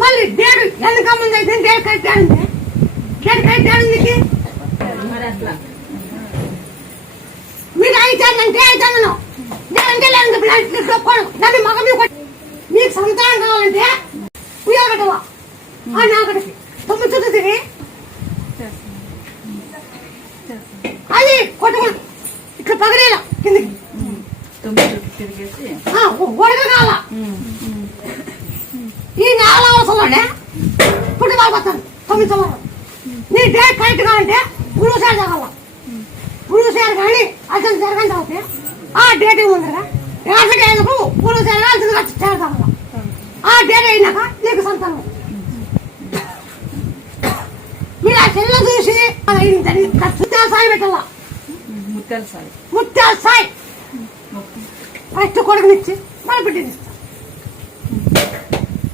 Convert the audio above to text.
మళ్ళీ డేట్ ఎందుకు ముందు అయితే డేట్ కట్టాడండి డేట్ కట్టాడు మీరు అయితానంటే అయితాను నేనంటే లేదు నది మగ మీకు సంతానం కావాలంటే ఉయ్యాగటవా నాగటికి 9 చుట్టూ తిరిగి అది కొట్టుకుని ఇట్లా పగలేలా కిందికి ఒడగల ఈ 4 అవసరంలోనే పుట్టి వాళ్ళపోతాను 9 సంవత్సరాలు నీ డేట్ కరెక్ట్ కావాలంటే పురుషాలు జరగాల పురుషాలు కానీ అసలు జరగని తర్వాత ఆ డేట్ ఉందరా రాజకీయ అయినప్పుడు పురుషాలు అసలు చేరగల ఆ డేట్ అయినాక నీకు సంతానం మీరు ఆ చెల్లె చూసి ముత్యాల సాయి పెట్టాల ముత్యాల సాయి ఫస్ట్ కొడుకునిచ్చి మన బిడ్డని